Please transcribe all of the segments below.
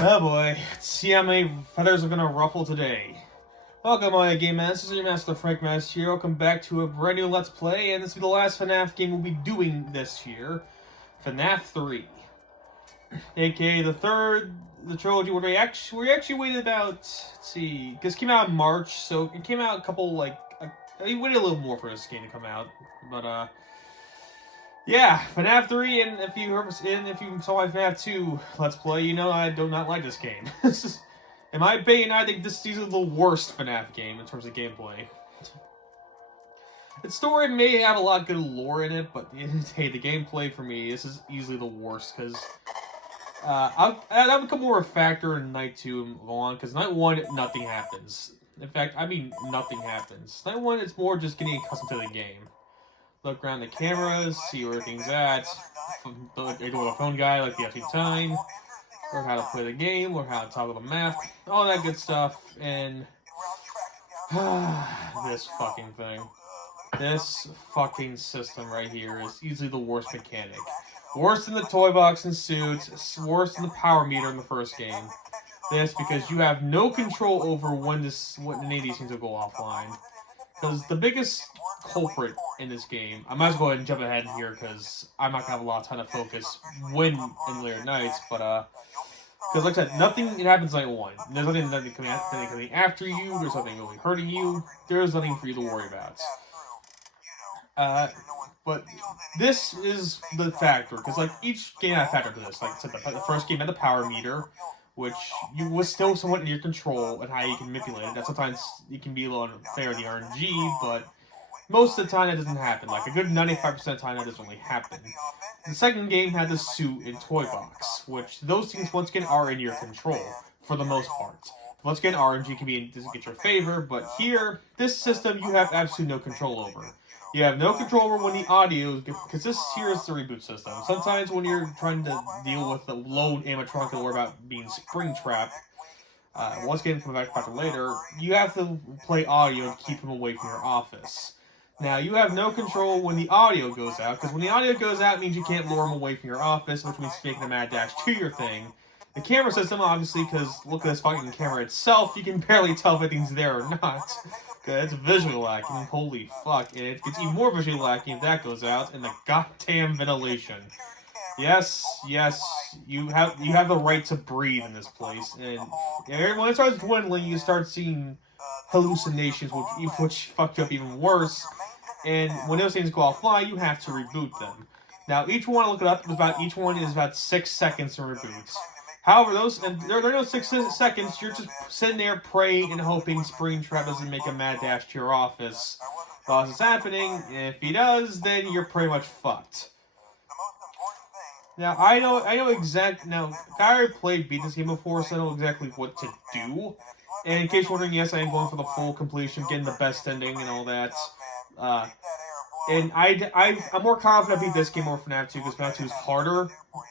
Oh boy, let's see how many feathers are gonna ruffle today. Welcome, my Game Masters, your Master Frank Master here. Welcome back to a brand new Let's Play, and this will be the last FNAF game we'll be doing this year. FNAF 3. AKA the trilogy where we actually waited about, let's see, this came out in March, so it came out a couple, we waited a little more for this game to come out. But, yeah, FNAF 3, and if you saw my FNAF 2 Let's Play, you know I do not like this game. In my opinion, I think these are the worst FNAF game in terms of gameplay. Its story may have a lot of good lore in it, but hey, the gameplay for me, this is easily the worst, because that would become more a factor in Night 2 and go on, because Night 1, nothing happens. In fact, I mean, nothing happens. Night 1, it's more just getting accustomed to the game. Look around the cameras, see where everything's at. Go to a phone guy like the every time. Learn how to play the game, learn how to toggle the map, all that good stuff, and this fucking thing. This fucking system right here is easily the worst mechanic. Worse than the toy box and suits, worse than the power meter in the first game. This because you have no control over when any of these things will go offline. Because the biggest culprit in this game, I might as well go ahead and jump ahead here because I'm not going to have a lot of time to focus in later nights, but because like I said, nothing happens night 1. There's nothing coming after you, there's nothing really hurting you, there's nothing for you to worry about. But this is the factor, because like each game had a factor to this. Like I said, the first game had the power meter, which was still somewhat in your control and how you can manipulate it. That sometimes it can be a little unfair, the RNG, but most of the time that doesn't happen. Like a good 95% of the time that doesn't really happen. The second game had the suit and toy box, which those things once again are in your control for the most part. Once again, RNG can be doesn't get your favor, but here, this system you have absolutely no control over. You have no control over when the audio, because this here is the reboot system. Sometimes when you're trying to deal with the low animatronic or about being spring-trapped, once again, come back to later, you have to play audio to keep him away from your office. Now, you have no control when the audio goes out, because when the audio goes out, it means you can't lure him away from your office, which means making a mad dash to your thing. The camera system, obviously, because look at this fucking camera itself, you can barely tell if anything's there or not. It's visually lacking, holy fuck, and it gets even more visually lacking if that goes out, and the goddamn ventilation. Yes, you have the right to breathe in this place, and when it starts dwindling, you start seeing hallucinations, which fuck you up even worse, and when those things go offline, you have to reboot them. Now, each one, look it up, each one is about 6 seconds to reboot. However, there are no 6 seconds, you're just sitting there praying and hoping Springtrap doesn't make a mad dash to your office while this is happening, and if he does, then you're pretty much fucked. Now, I know exactly, now, I already beat this game before, so I know exactly what to do, and in case you're wondering, yes, I am going for the full completion, getting the best ending and all that, and I'm more confident I beat this game over FNAF 2, because FNAF 2 is harder.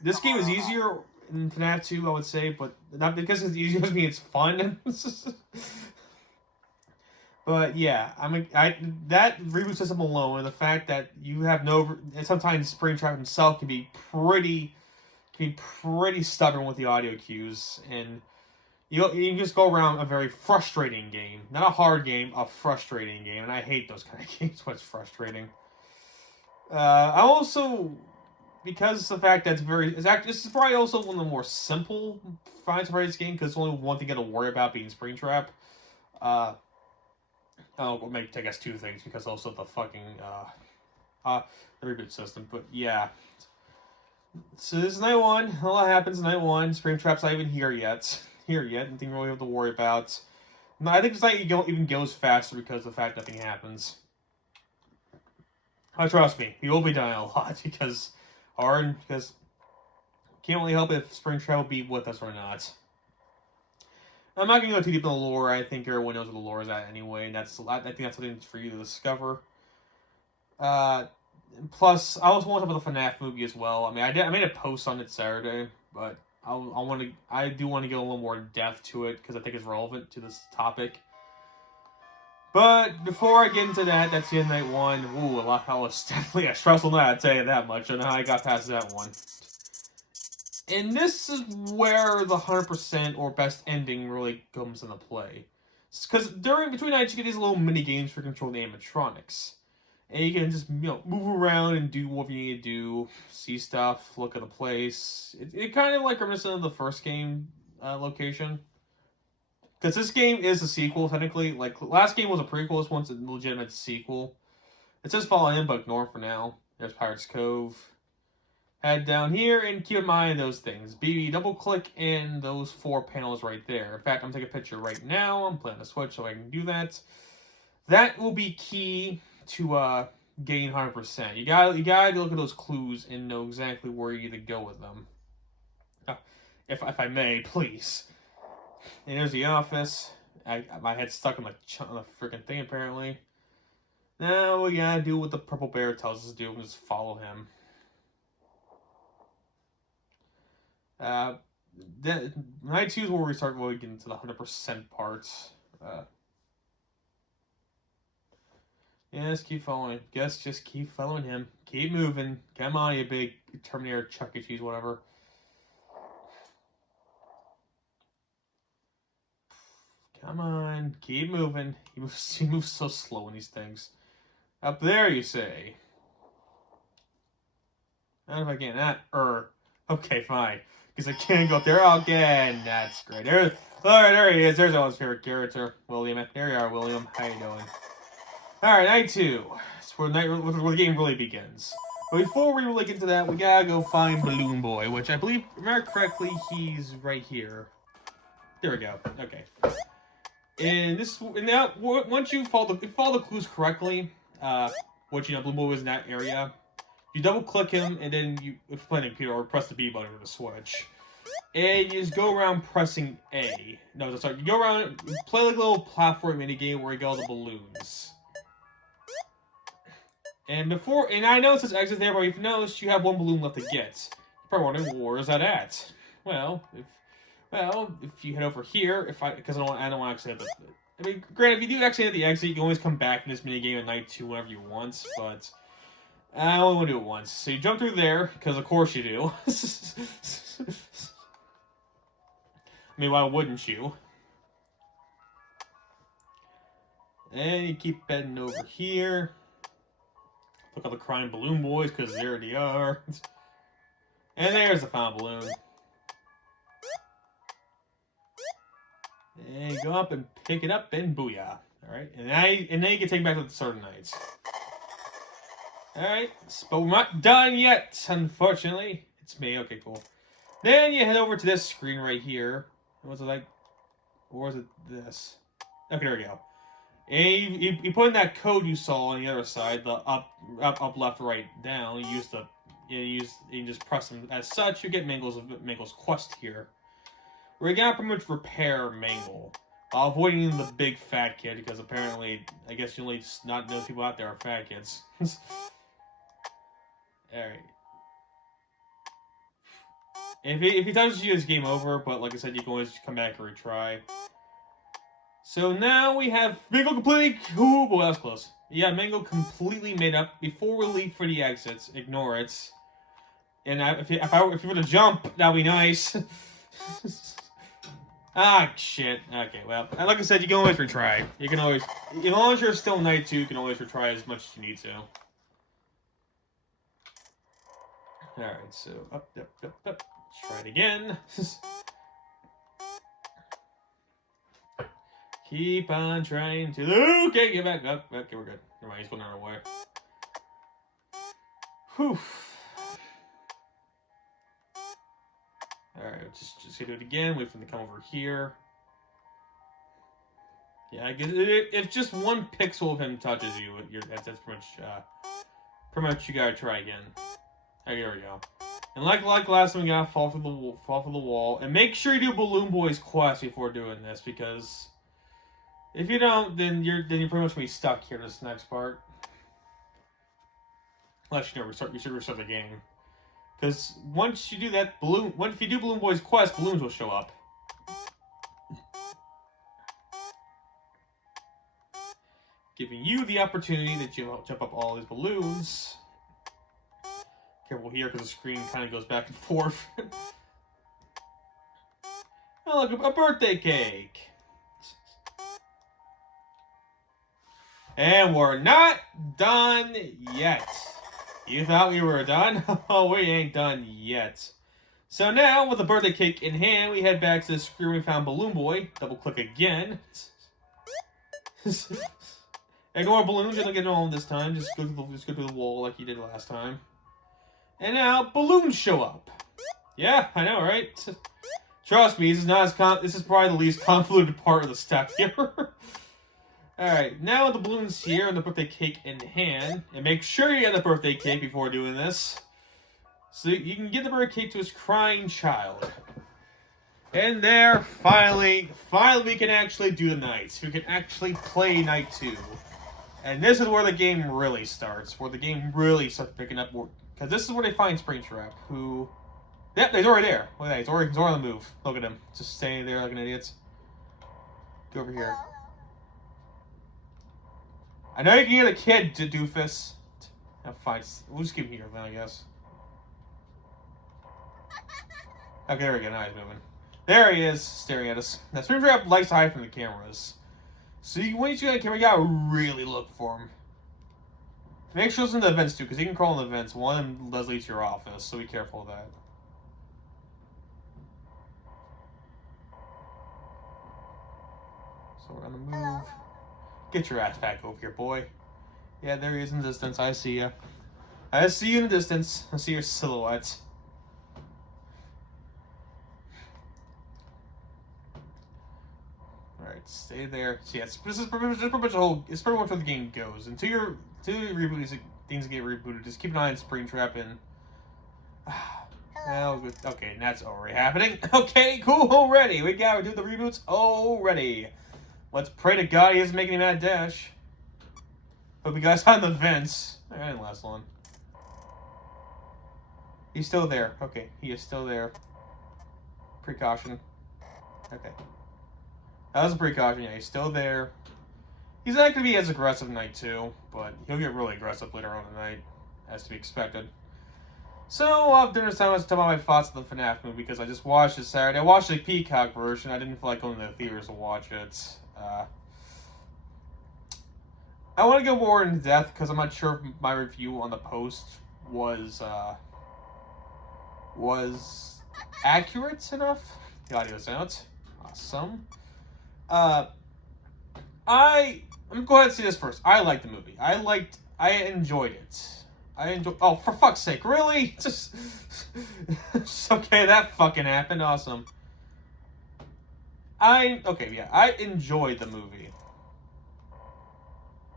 This game is easier in FNAF 2, I would say, but not because it's easy, it means it's fun. But yeah, that reboot system alone, and the fact that you have and sometimes Springtrap himself can be pretty stubborn with the audio cues, and you just go around a very frustrating game, not a hard game, a frustrating game, and I hate those kind of games when it's frustrating. I also, because the fact that this is probably also one of the more simple Five Nights at Freddy's game, because it's only one thing you got to worry about being Springtrap. Well, maybe I guess 2 things, because also the fucking the reboot system. But yeah, so this is night 1. All that happens night 1. Springtrap's not even here yet. Nothing really have to worry about. No, I think this night even goes faster because of the fact nothing happens. Trust me, he will be dying a lot because can't really help if Springtrap will be with us or not. I'm not going to go too deep in the lore. I think everyone knows what the lore is at anyway, and I think that's something for you to discover. Plus, I also want to talk about the FNAF movie as well. I mean, I made a post on it Saturday, but I do want to get a little more depth to it because I think it's relevant to this topic. But before I get into that, that's the end of night 1. Ooh, that was definitely a stressful night, I'll tell you that much. I don't know how I got past that one. And this is where the 100% or best ending really comes into play. Because between nights, you get these little mini games for controlling the animatronics. And you can just, move around and do what you need to do, see stuff, look at the place. It kind of like reminiscent of the first game location. Because this game is a sequel, technically. Like, last game was a prequel, this one's a legitimate sequel. It says follow in, but ignore for now. There's Pirates Cove. Head down here and keep in mind those things. BB, double click in those 4 panels right there. In fact, I'm taking a picture right now. I'm playing the Switch so I can do that. That will be key to gain 100%. You gotta look at those clues and know exactly where you need to go with them. If I may, please. And there's the office. My head's stuck in the freaking thing apparently. Now we gotta do what the purple bear tells us to do and just follow him. Night 2 is where we start really getting into the 100% parts. Yes, keep following. Just keep following him. Keep moving. Come on, you big Terminator, Chuck E. Cheese, whatever. Come on, keep moving. He moves so slow in these things. Up there, you say. Not if I can. Okay, fine. Because I can't go up there again. That's great. Alright, there he is. There's all his favorite character, William. There you are, William. How you doing? Alright, night 2. It's where the game really begins. But before we really get into that, we gotta go find Balloon Boy, which I believe, if I remember correctly, he's right here. There we go. Okay. And now once you follow the clues correctly, which Balloon Boy was in that area. You double click him, and then if you're playing the computer, or press the B button or the Switch. And you just go around pressing A. No, sorry. You go around, play like a little platform minigame where you get all the balloons. And I know it says exit there, but if you notice, you have 1 balloon left to get. You're probably wondering, where is that at? Well, if you head over here, because I don't want to accident. I mean, granted, if you do accident at the exit, you can always come back in this minigame at night 2 whenever you want, but I only want to do it once. So you jump through there, because of course you do. I mean, why wouldn't you? And you keep heading over here. Look at the crying balloon boys, because there they are. And there's the final balloon. And you go up and pick it up, and booyah. Alright, and then you can take it back to the start of nights. Alright, but we're not done yet, unfortunately. It's me, okay, cool. Then you head over to this screen right here. Was it like, or was it this? Okay, there we go. And you put in that code you saw on the other side, the up, left, right, down. You just press them as such. You get Mangle's quest here. We're gonna pretty much repair Mangle, while avoiding the big fat kid, because apparently, I guess you only not those people out there are fat kids. Alright. If he touches you, it's game over, but like I said, you can always come back and retry. So now we have Mangle completely... Oh boy, that was close. Yeah, Mangle completely made up. Before we leave for the exits, ignore it. And if you were to jump, that'd be nice. Ah, shit. Okay, well, like I said, you can always retry. You can always... As long as you're still night 2, you can always retry as much as you need to. Alright, so up. Let's try it again. Keep on trying to... Okay, get back up. Okay, we're good. Never mind, he's going our way. Whew. Alright, just gonna do it again. Wait for him to come over here. Yeah, I guess if just 1 pixel of him touches you, that's pretty much you gotta try again. Okay, there we go. And like last time, we gotta fall through the wall, and make sure you do Balloon Boy's quest before doing this, because if you don't, then you're pretty much gonna be stuck here in this next part. Unless you should restart the game, because once you do that if you do Balloon Boy's quest, balloons will show up. Giving you the opportunity that you'll jump up all these balloons. Careful here, because the screen kind of goes back and forth. Oh, look, a birthday cake. And we're not done yet. You thought we were done? Oh, we ain't done yet. So now, with the birthday cake in hand, we head back to the screen we found Balloon Boy. Double click again. Ignore balloons, you're not getting all this time. Just go through the wall like you did last time. And now, balloons show up. Yeah, I know, right? Trust me, this is probably the least convoluted part of the step here. Alright, now with the balloons here and the birthday cake in hand, and make sure you get the birthday cake before doing this, so you can give the birthday cake to his crying child. And there, finally we can actually do the nights. We can actually play night 2. And this is where the game really starts, where the game really starts picking up more, because this is where they find Springtrap, who... Yep, he's already there. Look at that, he's already on the move. Look at him, just standing there like an idiot. Go over here. I know you can get a kid, doofus. Fine, we'll just keep him here then, I guess. Okay, there we go, now he's moving. There he is, staring at us. Now, Springtrap likes to hide from the cameras. So when you see that camera, you gotta really look for him. Make sure it's in the events too, because he can crawl in the events. One of them does lead to your office, so be careful of that. So we're on the move. Get your ass back over here, boy. Yeah, there he is in the distance. I see ya. I see you in the distance. I see your silhouette. Alright, stay there. So yeah, this is pretty much it's pretty much where the game goes. Until you reboot, things get rebooted. Just keep an eye on Springtrap and... Well, okay, that's already happening. Okay, cool, already. We gotta do the reboots already. Let's pray to God he isn't making a mad dash. Hope you guys on the vents. That didn't last long. He's still there. Okay, he is still there. Precaution. Okay. That was a precaution. Yeah, he's still there. He's not going to be as aggressive night 2, but he'll get really aggressive later on in the night, as to be expected. So, during this time, let's talk about my thoughts on the FNAF movie, because I just watched it Saturday. I watched the Peacock version. I didn't feel like going to the theaters to watch it. I want to go more in depth, because I'm not sure if my review on the post was accurate enough. The audio's out. Awesome. I'm going to go ahead and say this first. I liked the movie. I enjoyed it. Oh, for fuck's sake, really? Just okay, that fucking happened. Awesome. Okay, yeah, I enjoyed the movie.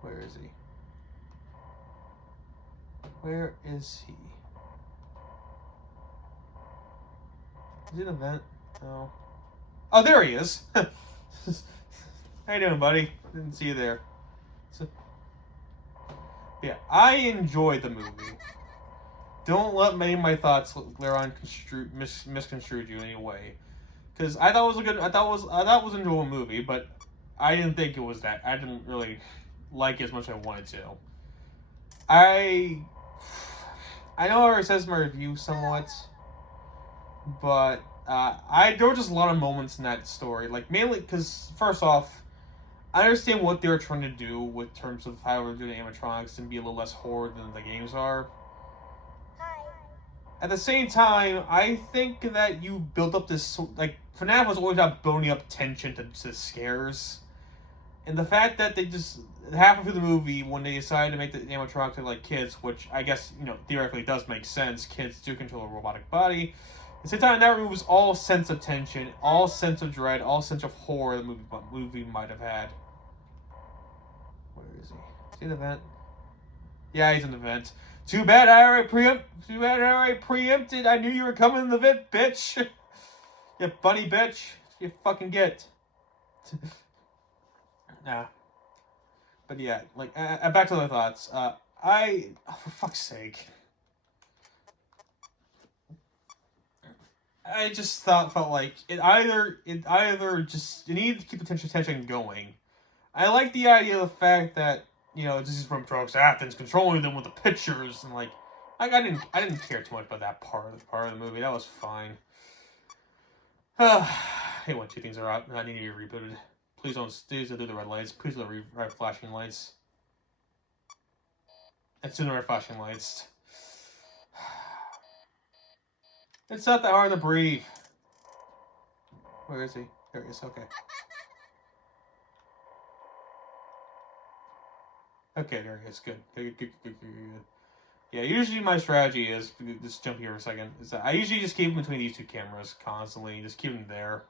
Where is he? Where is he? Is he in a vent? No. Oh, there he is. How you doing, buddy? Didn't see you there. Yeah, I enjoyed the movie. Don't let many of my thoughts later on misconstrued you in any way. Because I thought it was an enjoyable movie, but I didn't think it was that. I didn't really like it as much as I wanted to. I know I already said this in my review somewhat, but there were just a lot of moments in that story. Like, mainly because, first off, I understand what they were trying to do with terms of how we're doing animatronics and be a little less horror than the games are. At the same time, I think that you built up this, like, FNAF was always about building up tension to scares. And the fact that they just, halfway through the movie, when they decided to make the animatronics look like kids, which I guess, theoretically does make sense, kids do control a robotic body. At the same time, that removes all sense of tension, all sense of dread, all sense of horror the movie might have had. Where is he? Is he in the vent? Yeah, he's in the vent. Too bad I already preempted. I knew you were coming in the vent, bitch. You bunny bitch. You fucking get. Nah. But yeah, like, back to the thoughts. Oh, for fuck's sake. I just felt like it either just, you need to keep the tension going. I like the idea of the fact that, this is from Trucks Athens controlling them with the pictures, and like I didn't care too much about that part of the movie. That was fine. hate when 2 things are out and I need to be rebooted. Please don't do the red lights. Please don't red flashing lights. It's in the red flashing lights. It's not that hard to breathe. Where is he? There he is. Okay. Okay, there he is. Good. Good. Yeah, usually my strategy is, just jump here for a second, is that I usually just keep him between these 2 cameras constantly. Just keep him there.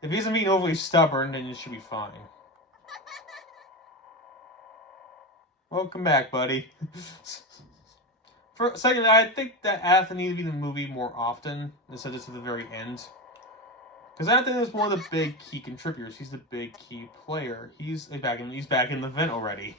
If he isn't being overly stubborn, then it should be fine. Welcome back, buddy. For a second, I think that Anthony needs to be in the movie more often instead of just at the very end. Because Anthony is one of the big key contributors. He's the big key player. He's back in the vent already.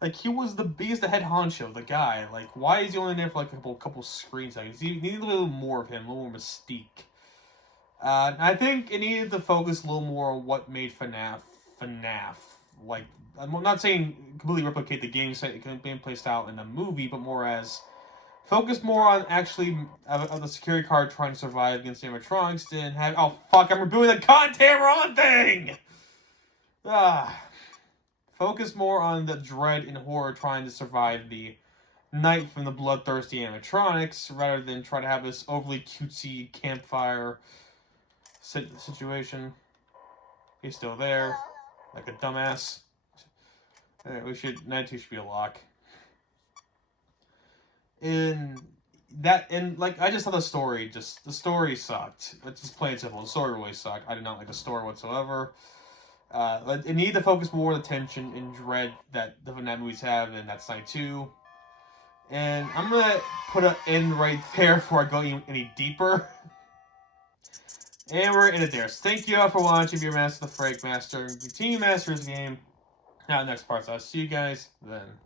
Like, he was the head honcho, the guy. Like, why is he only there for like a couple screen seconds? You need a little more of him, a little more mystique. I think it needed to focus a little more on what made FNAF. Like, I'm not saying completely replicate the gameplay style in the movie, but more as focus more on actually of the security card trying to survive against the animatronics than have. Oh fuck! I'm rebooting the content wrong thing. Focus more on the dread and horror trying to survive the night from the bloodthirsty animatronics, rather than try to have this overly cutesy campfire situation. He's still there, like a dumbass. Night 2 should be a lock. And I just thought the story sucked. It's just plain simple. The story really sucked. I did not like the story whatsoever. It needed to focus more on the tension and dread that the FNAF movies have, and that's Night 2. And I'm gonna put an end right there before I go any deeper. And we're in it there. So thank you all for watching. Be your master, the Frag Master, and continue master this game. Now, next part. So I'll see you guys then.